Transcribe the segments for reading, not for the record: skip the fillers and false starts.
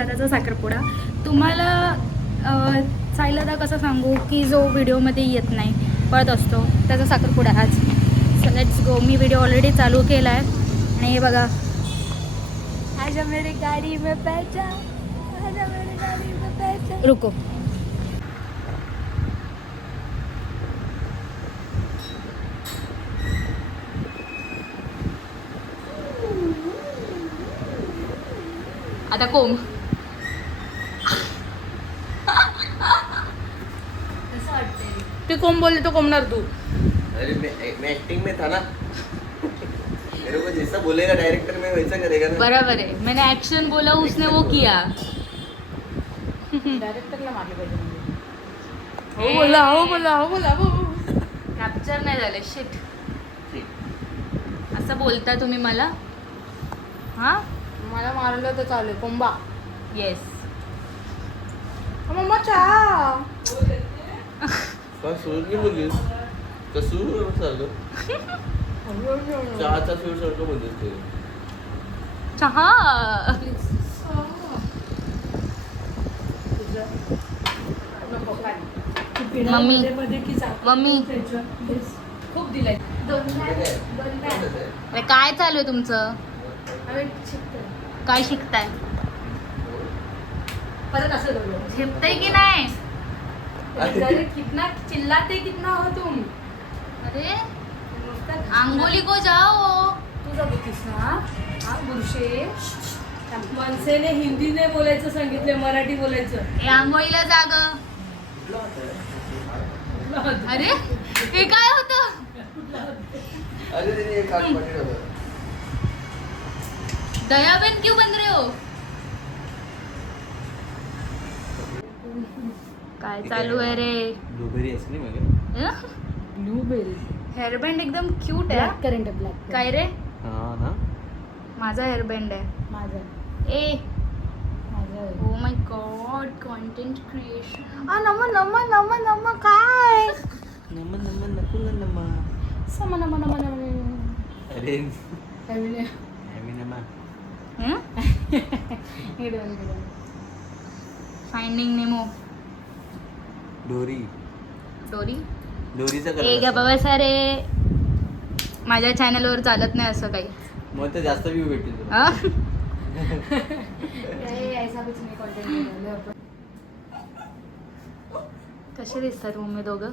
दादाचा साखरपुडा. तुम्हाला साईला कसं सांगू की जो व्हिडिओमध्ये येत नाही पळत असतो त्याचा साखरपुडा आज. So let's go. Me video already चालू केला आहे आणि हे बघा. आजा मेरी गाडी में बैठा, आजा मेरी गाडी में बैठा. रुको. आता कोम. कसं वाटतंय? ते कोम बोलले तो कोमणार तू. अरे मैं एक्टिंग में था ना. मेरे को जैसा बोलेगा डायरेक्टर में वैसा करेगा ना. बराबर है. मैंने एक्शन बोला उसने वो किया. डायरेक्टरला मारले पाहिजे म्हणजे. हो बोला, हो बोला, हो बोला, हो. कॅप्चर नाही झालं. शिट. असं बोलता तुम्ही मला? हा, मला मारलं तर चालेल. कोंबा. येस. मम्मा चहा. काय सूर नाही बोललीस का? सूर चाललं चहाचा सूर सारखं बोलतेस ते. चहा. मम्मी मम्मी खूप दिलाय. अरे काय चालू आहे तुमचं? काय शिकताय? परत असं बोललो. झेपतंय की नाही? अरे कितना चिल्लाते कितना हो तुम. अरे आंगोली को जाओ. तुझा बुद्धीस ना हा बुरशे. मनसेने हिंदी नाही बोलायचं सांगितलं, मराठी बोलायचं. हे आंघोळीला जाग. अरे हे काय होतं? अरे त्याने एक हात पाठी ठेवलं. दयाबेन क्यों बन रहे हो? काय चालू आहे रे? ब्लूबेरी आईस्क्रीम आहे का? ब्लूबेरी. हेअरबँड एकदम क्यूट आहे. ब्लॅक करंट आहे. ब्लॅक काय रे? हा ना. माझा हेअरबँड आहे. माझा ए माझा ओ माय गॉड. Content creation. नम नम नम नम काय? नम नम नको ना नमा. समना मना मना. अरे अभिनय. आम्ही नमा. फाइंडिंग नेमो. डोरी. डोरी. डोरीचा ए ग बाबा सारे. माझ्या चॅनलवर चालत नाही असं काही. मग तर जास्त व्ह्यू भेटतील तुला. हा? ऐसा कुछ नहीं कंटेंट. कसे दिसतात मम्मी दोघं?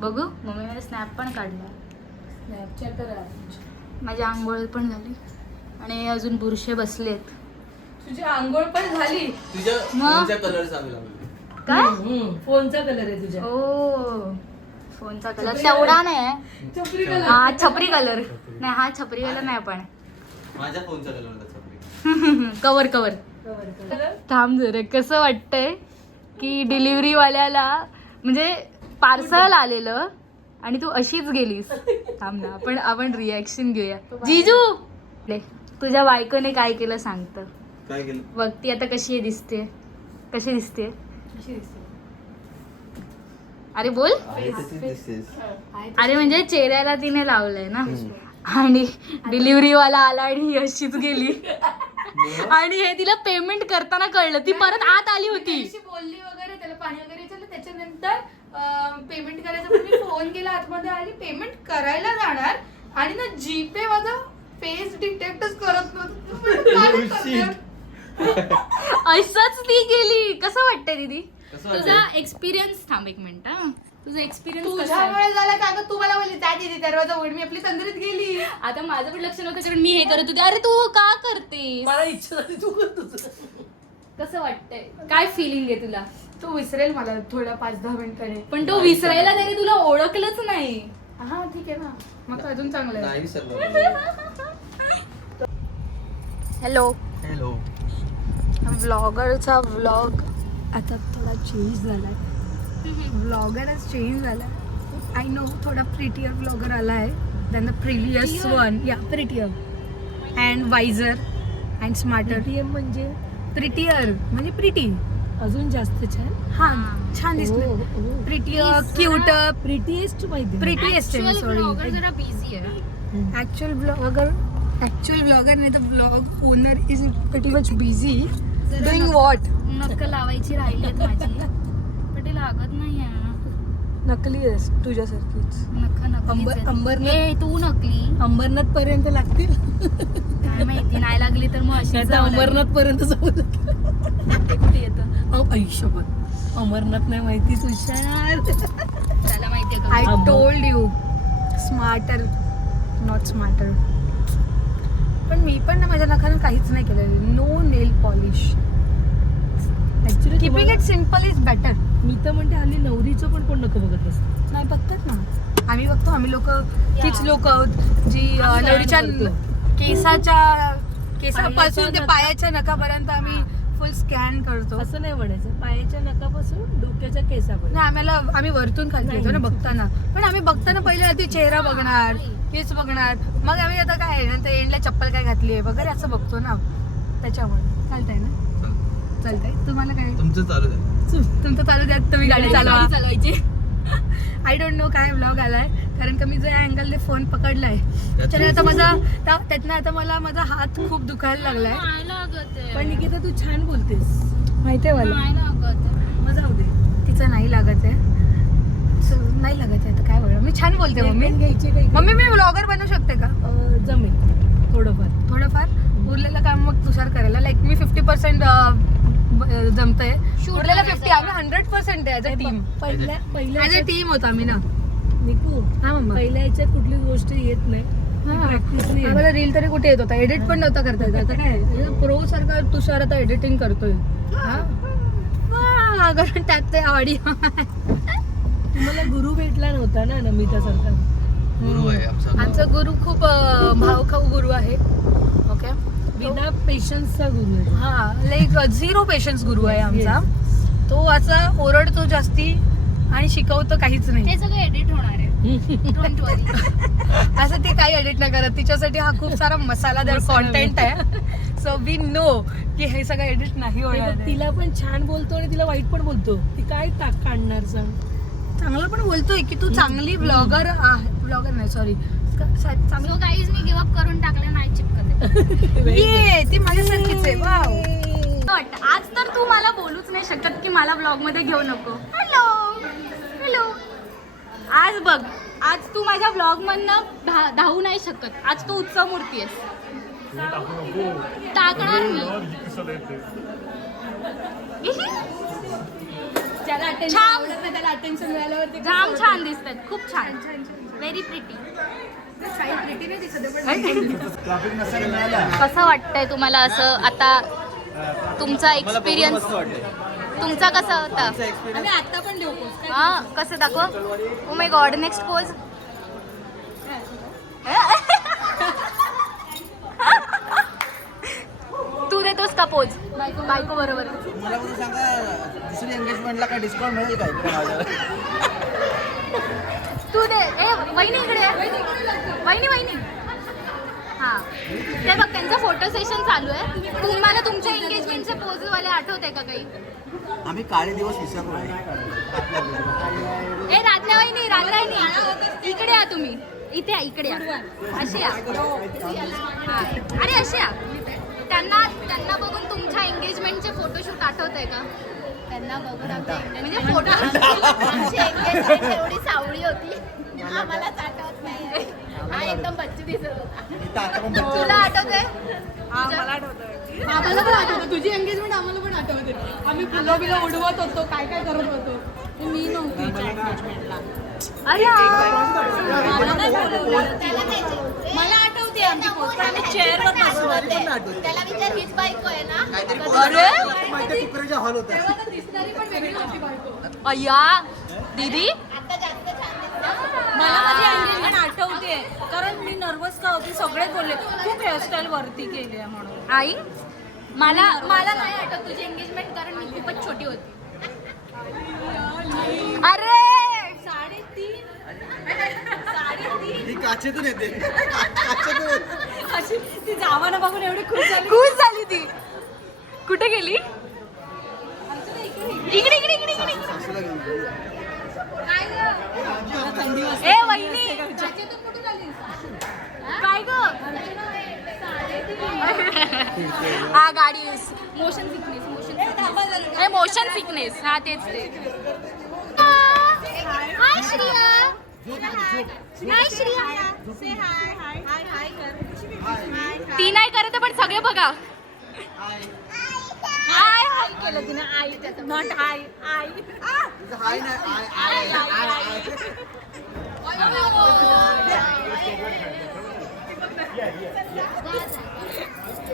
बघू. मम्मी मला स्नॅप पण काढला. स्नॅपचॅट करा. माझी आंघोळ पण झाली आणि अजून बुरशे बसलेत. तुझी आंघोळ पण झाली. तुझ्या मग? फोनचा कलर सांग लागला. काय? फोनचा कलर आहे तुझ्या. ओ फोनचा कलर तेवढा नाही. छपरी कलर. हा छपरी कलर नाही. हा छपरी कलर नाही पण माझ्या फोनचा कलर होता छपरी. Cover cover. थांब जरा. कसं वाटतंय की डिलिव्हरी वाल्याला म्हणजे पार्सल आलेलं आणि तू अशीच गेलीस. थांब ना. आपण रिॲक्शन घेऊया. जीजू तुझ्या बायकोने काय केलं सांगतं? काय केलं? बघ ती आता कशी दिसते. कशी दिसते? अरे बोल. आहे तशीच दिसतेस. अरे म्हणजे चेहऱ्याला तिने लावलंय ना. आणि डिलिव्हरी वाला आला आणि ही अशीच गेली. आणि हे तिला पेमेंट करताना कळलं. ती परत आत आली होती. बोलली वगैरे, त्याला पाणी वगैरे विचारलं. त्याच्यानंतर पेमेंट करायचं मी फोन केला. आतमध्ये आली. पेमेंट करायला जाणार आणि ना जीपे माझा फेस डिटेक्टच करत नव्हतं. असंच ती गेली. कसं वाटतंय दीदी कसं वाटतंय? तुझा एक्सपिरियन्स? थांब एक मिनिट. तुझा एक्सपिरियन्स कसा आहे? तुझ्यामुळे झाला का ग? तू मला बोलली जा दीदी दरवाजा उघड. मी आपली तंद्रीत गेली. आता माझं पण लक्ष नव्हतं कारण मी हे करत होते. अरे तू का करतेस? मला इच्छा झाली तू कर तुझं. कसं वाटतंय? काय फिलिंग आहे तुला? तू विसरेल मला थोड्या 5-10 मिनिटाने. पण तो विसरायला त्याने तुला ओळखलंच नाही. हा ठीक आहे ना. मग अजून चांगलं आहे. नाही विसरलो. हॅलो. हॅलो. व्लॉगरचा व्लॉग आता थोडा चेंज झाला. व्लॉगरच चेंज झाला. आय नो थोडा प्रिटियर व्लॉगर आला आहे दॅन द प्रिव्हियस वन. या प्रिटियर अँड वायझर अँड स्मार्टर. म्हणजे प्रिटियर म्हणजे प्रिटी. अजून जास्त छान. हा छान दिसलं. Prettier cute. प्रिटीएस्ट माहिती. Prettiest sorry. जरा बिझी आहे. ॲक्च्युअल ब्लॉगर नाही तर blog owner is pretty much busy. जरा डुईंग वॉट? नख लावायची राहिलीत माझी पण ते लागत नाही आहे नकली आहेस तुझ्यासारखीच. नख नकलीच अंबरनाथ ए तू नकली अंबरनाथ पर्यंत लागतील. काय माहिती नाही लागली तर मग अशीच जावं लागेल. अंबरनाथ पर्यंत जाऊ ते कुठे येतं आयुष्यभर अमरनाथ नाही माहिती तुषार. त्याला माहितीये का I told you smarter not smarter. पण मी पण ना माझ्या नखानं काहीच नाही केलेलं. No nail polish. Actually keeping it simple is better. मी तर म्हणते हल्ली नवरीचं पण कोण नको बघत असतं. नाही बघतात ना. आम्ही बघतो. आम्ही लोक तीच लोक आहोत जी नवरीच्या केसापासून ते पायाच्या नखापर्यंत आम्ही फुल स्कॅन करतो. असं नाही म्हणायचं, पायाच्या नखापासून डोक्याच्या केसापर्यंत. नाही आम्ही वरतून खाली येतो ना बघताना. पण आम्ही बघताना पहिले आधी चेहरा बघणार, केस बघणार, मग आम्ही आता काय नंतर एंडला चप्पल काय घातली आहे वगैरे असं बघतो ना. त्याच्यामुळे चालतंय ना. चालतंय. तुम्हाला काय तुमचं चालू आहे. तुमचं चालू द्या. तुम्ही गाडी चालवा. चालवायची आय डोंट नो काय ब्लॉग आलाय कारण का मी जो अँगलने फोन पकडलाय त्याच्याने आता त्यातनं आता मला माझा हात खूप दुखायला लागलाय. नाही लागत आहे. पण निकिता तू छान बोलतेस. माहितीये मला. नाही लागत मग जाऊ दे. तिचं नाही लागत आहे. नाही लागत आहे आता काय बघा. मी छान बोलते मम्मी. Payment घ्यायची काही मम्मी मी ब्लॉगर बनवू शकते का? जमेल थोडंफार. थोडंफार. उरलेलं काम मग तुषार करायला. लाईक मी 50% जमतंय. उरलेलं 50 आम्ही 100% आहे ऍज अ टीम. पहिल्या ऍज अ टीम होतो आम्ही ना. निकू हा मम्मा. पहिल्या याच्यात कुठली गोष्ट येत नाही. प्रॅक्टिस नाही. आम्हाला रील तरी कुठे येत होता. एडिट पण नव्हता करता येत. आता काय प्रो सारखा तुषार आता एडिटिंग करतोय. हा करून टाकतोय ऑडिओ. तुम्हाला गुरु भेटला नव्हता ना नमिता सारखा. गुरु आहे आमचा गुरु खूप भावखाऊ गुरु आहे. ओके. बिना पेशन्सचा गुरु आहे. हा लाईक 0 पेशन्स गुरु आहे आमचा. तो असा ओरडतो जास्ती आणि शिकवतो काहीच नाही. हे सगळं एडिट होणार आहे. Don't worry. असं ते काही एडिट नाही करत. तिच्यासाठी हा खूप सारा मसालादार कॉन्टेंट आहे. सो वी नो की हे सगळं एडिट नाही हे होणार. बघ, तिला पण छान बोलतो आणि तिला वाईट पण बोलतो. ती काय काढणार सांग. चांगलं पण बोलतोय की तू चांगली ब्लॉगर ब्लॉगर नाही सॉरी चांगलं. So guys, me give up करून टाकलं. नाही चिपकत ये ती माझ्यासारखीच आहे. वाव. बट आज तर तू मला बोलूच नाही शकत की मला ब्लॉग मध्ये घेऊ नको. Hello hello. आज बघ, आज तू माझ्या ब्लॉग मधनं धावू नाही शकत. आज तू उत्सव मूर्ती आहेस. टाकणार मी. छान. त्याला अटेन्शन मिळाल्यावरती जाम छान दिसतात. खूप छान. Very pretty. कसं वाटतंय तुम्हाला असं आता तुमचा एक्सपिरियन्स तुमचा कसा होता? आम्ही आता पण देऊ पोस्ट. हा कसं दाखव. Oh my god. Next pose. तू देतोस का पोज? बायको बरोबर. मला पण सांगा दुसरी एंगेजमेंटला काय डिस्काउंट मिळेल काय माझ्यावर? तू दे. ए वहिनी इकडे आहे. वहिनी हा ते बघ त्यांचं फोटो सेशन चालू आहे. तुम्हाला तुमच्या एंगेजमेंटचे पोजवाले आठवते का काही? आम्ही काळे दिवस विसरलो आहे. ए राधना वहिनी इकडे या तुम्ही. इथे या. इकडे या. अशी या. हा अरे अशी या. त्यांना बघून तुमच्या एंगेजमेंटचे फोटोशूट आठवत आहे का? त्यांना बघून म्हणजे फोटो आमची एंगेजमेंट एवढी सावळी होती आम्हालाच आठवत नाही. हा एकदम बच्चू दिसत होता. तुला आठवतंय? मला आठवतं. आम्हाला पण आठवतं. तुझी एंगेजमेंट आम्हाला पण आठवते. आम्ही फुलं बिलं उडवत होतो. काय काय करत होतो. मी नव्हती. अरे मला आठवते आमची पोस्ट. आम्ही चेअरवर बसलो होतो. त्याला विचार हीच बायको आहे ना? माहिती कुकरच्या हॉल होता. दिसणारी पण वेगळी होती बायको. अय्या दीदी मला माझी एंगेजमेंट आठवते कारण मी नर्वस का होती. सगळे बोलले खूप हेअरस्टाईल वरती केली आहे म्हणून. आई मला नाही आठवत तुझी एंगेजमेंट कारण मी खूपच छोटी होती. अरे 3.5 ही काचेतून येते. अशी ती जावाना बघून एवढी खुश झाली ती. कुठे गेली? इकडे इकडे इकडे इकडे. ए वहिनी काय ग? हा गाडी मोशन सिकनेस मोशन सिकनेस हा तेच ते हाय श्रिया हाय श्रिया ती नाही करत पण सगळे बघा हाय हाय केलं तिने आई त्याचं नॉट हाय आई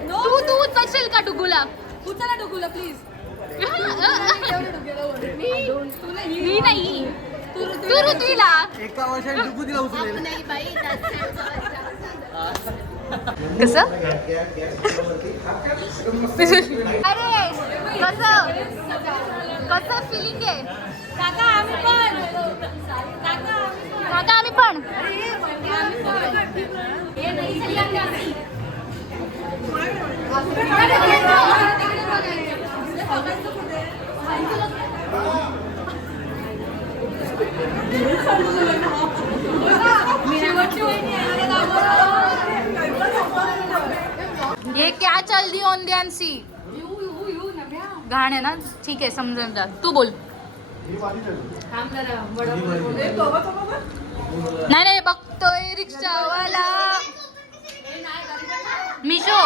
तू उचलशील का डुगूला उचला डुगूला प्लीज. मी नाही तू ऋत्वीला एका वर्षात डुबू तिला उचलेल. कसं अरे कसं फिलिंग आहे काका आम्ही पण ये क्या चल रही ऑन द सी घाण आहे ना ठीक आहे समजून जा तू बोल नाही नाही बघतोय रिक्षावाला मिशो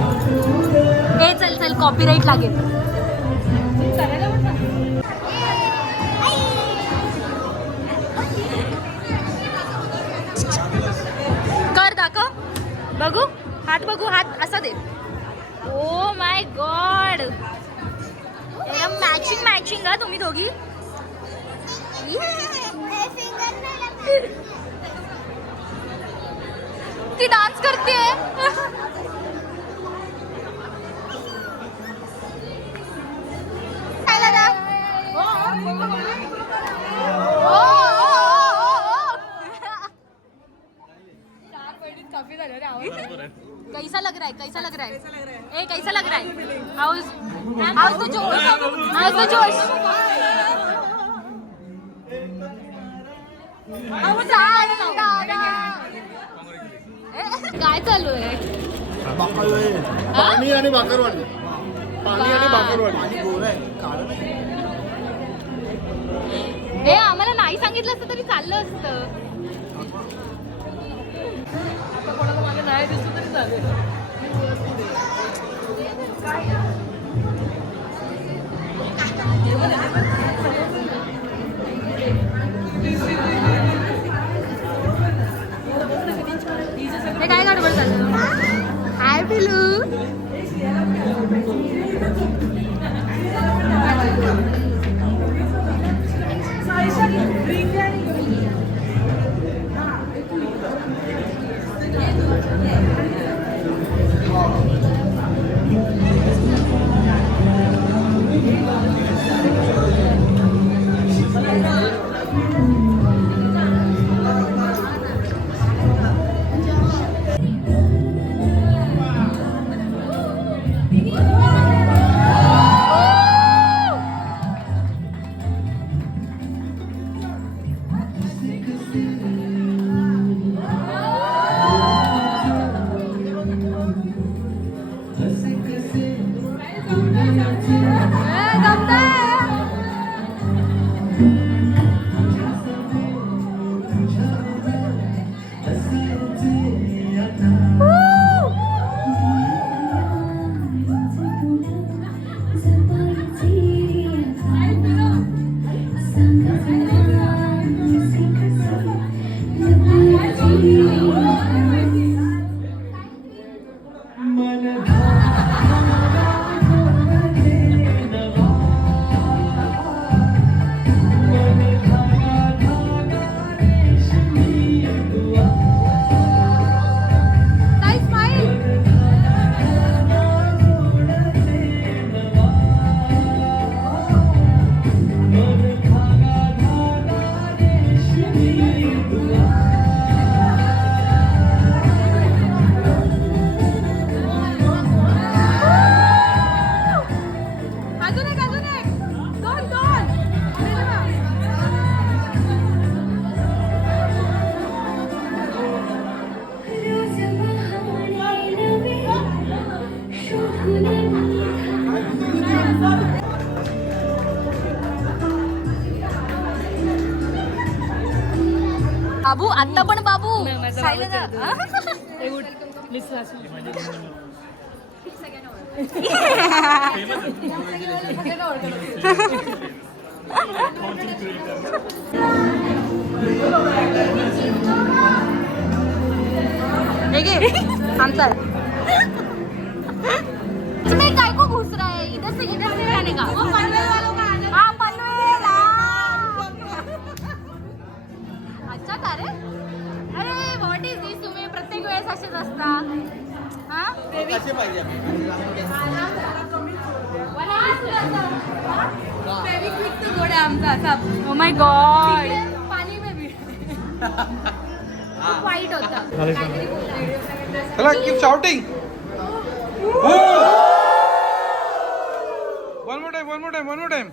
ए चल चल कॉपीराईट लागेल कर दाखव बघू हात बघू हात असा दे ओ माय गॉड एकदम मॅचिंग मॅचिंग हा तुम्ही दोघी ती डान्स करते कैसा लग रहा है कैसा लग रहा है ए कैसा लग रहा है हाउस द जोश हाउस द जोश काय चालू आहे पाणी आणि भाकरवाडी पाणी आणि भाकरवाडी हे आम्हाला नाही सांगितलं असतं तरी चाललं असतं कोणाला मागे नाही दिसतो तरी चालेल. हे काय गडबड चाललं हाय पिलू बाबू आता पण बाबू सायलेंट आमचा इसमें काय को घुस रहा है इधर से जाने का वो पनवेल वालों का हाँ पनवेल अच्छा का रे अरे व्हॉट इज दिस तुम्ही प्रत्येक वेळेस असेच असता हा कसे पाहिजे ओ माय गॉड पाणी में भी खूप वाईट होतं चला keep shouting one more time